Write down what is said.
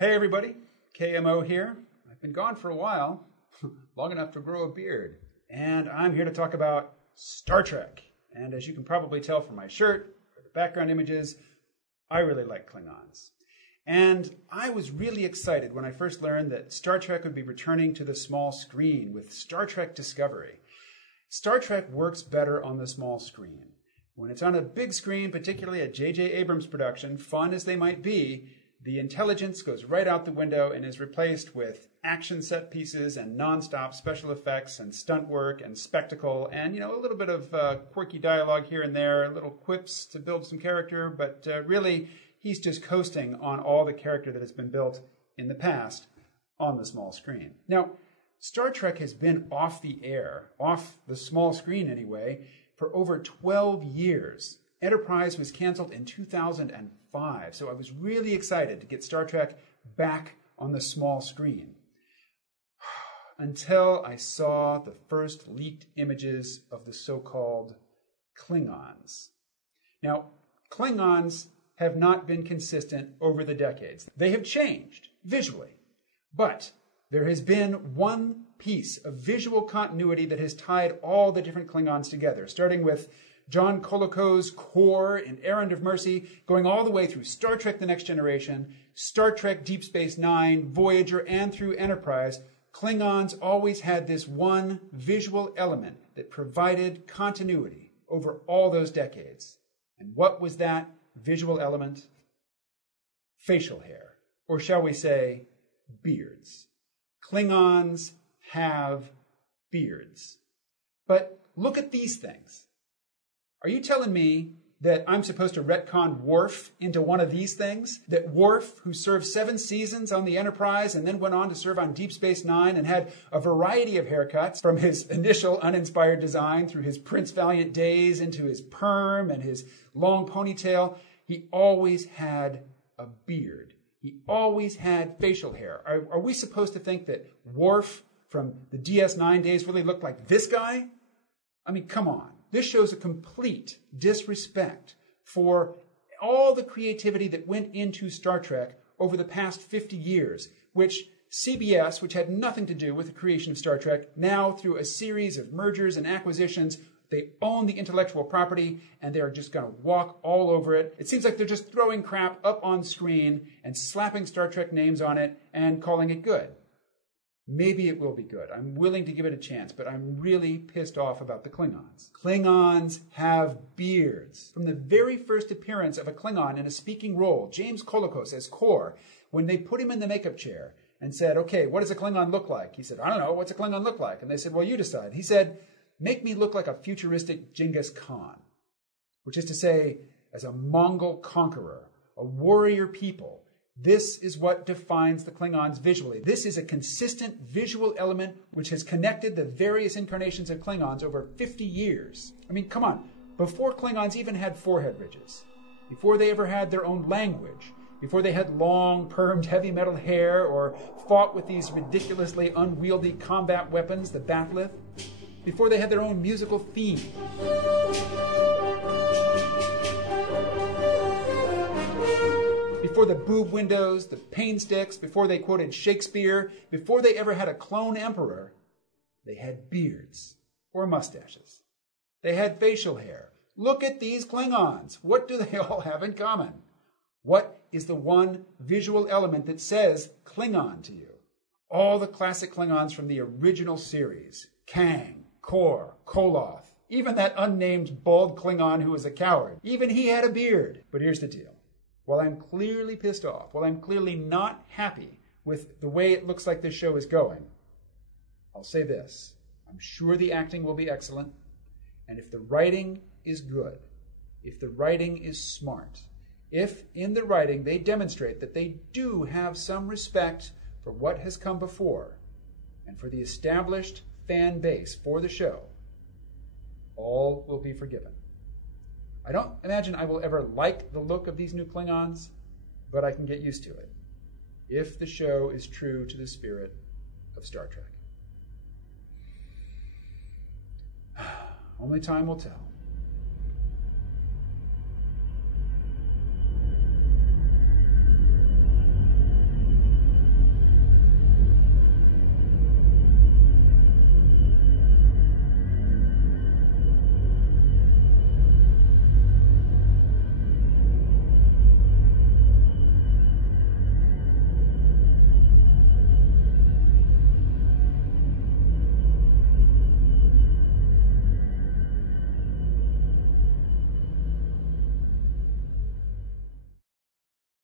Hey everybody, KMO here. I've been gone for a while, long enough to grow a beard, and I'm here to talk about Star Trek. And as you can probably tell from my shirt or the background images, I really like Klingons. And I was really excited when I first learned that Star Trek would be returning to the small screen with Star Trek Discovery. Star Trek works better on the small screen. When it's on a big screen, particularly a J.J. Abrams production, fun as they might be, the intelligence goes right out the window and is replaced with action set pieces and non-stop special effects and stunt work and spectacle and, a little bit of quirky dialogue here and there, little quips to build some character, but really he's just coasting on all the character that has been built in the past on the small screen. Now, Star Trek has been off the air, off the small screen anyway, for over 12 years. Enterprise was canceled in 2005, so I was really excited to get Star Trek back on the small screen. Until I saw the first leaked images of the so-called Klingons. Now, Klingons have not been consistent over the decades. They have changed visually, but there has been one piece of visual continuity that has tied all the different Klingons together, starting with John Coloco's core in Errand of Mercy, going all the way through Star Trek The Next Generation, Star Trek Deep Space Nine, Voyager, and through Enterprise. Klingons always had this one visual element that provided continuity over all those decades. And what was that visual element? Facial hair, or shall we say, beards. Klingons have beards. But look at these things. Are you telling me that I'm supposed to retcon Worf into one of these things? That Worf, who served 7 seasons on the Enterprise and then went on to serve on Deep Space Nine and had a variety of haircuts from his initial uninspired design through his Prince Valiant days into his perm and his long ponytail, he always had a beard. He always had facial hair. Are we supposed to think that Worf from the DS9 days really looked like this guy? I mean, come on. This shows a complete disrespect for all the creativity that went into Star Trek over the past 50 years, which CBS, which had nothing to do with the creation of Star Trek, now through a series of mergers and acquisitions, they own the intellectual property and they're just going to walk all over it. It seems like they're just throwing crap up on screen and slapping Star Trek names on it and calling it good. Maybe it will be good. I'm willing to give it a chance, but I'm really pissed off about the Klingons. Klingons have beards. From the very first appearance of a Klingon in a speaking role, James Kolokos as Kor, when they put him in the makeup chair and said, okay, what does a Klingon look like? He said, I don't know, what's a Klingon look like? And they said, well, you decide. He said, make me look like a futuristic Genghis Khan, which is to say, as a Mongol conqueror, a warrior people. This is what defines the Klingons visually. This is a consistent visual element which has connected the various incarnations of Klingons over 50 years. I mean, come on. Before Klingons even had forehead ridges, before they ever had their own language, before they had long, permed, heavy metal hair or fought with these ridiculously unwieldy combat weapons, the bat'leth, before they had their own musical theme. Before the boob windows, the pain sticks, before they quoted Shakespeare, before they ever had a clone emperor, they had beards or mustaches. They had facial hair. Look at these Klingons. What do they all have in common? What is the one visual element that says Klingon to you? All the classic Klingons from the original series. Kang, Kor, Koloth, even that unnamed bald Klingon who was a coward. Even he had a beard. But here's the deal. While I'm clearly pissed off, while I'm clearly not happy with the way it looks like this show is going, I'll say this. I'm sure the acting will be excellent. And if the writing is good, if the writing is smart, if in the writing they demonstrate that they do have some respect for what has come before and for the established fan base for the show, all will be forgiven. I don't imagine I will ever like the look of these new Klingons, but I can get used to it if the show is true to the spirit of Star Trek. Only time will tell.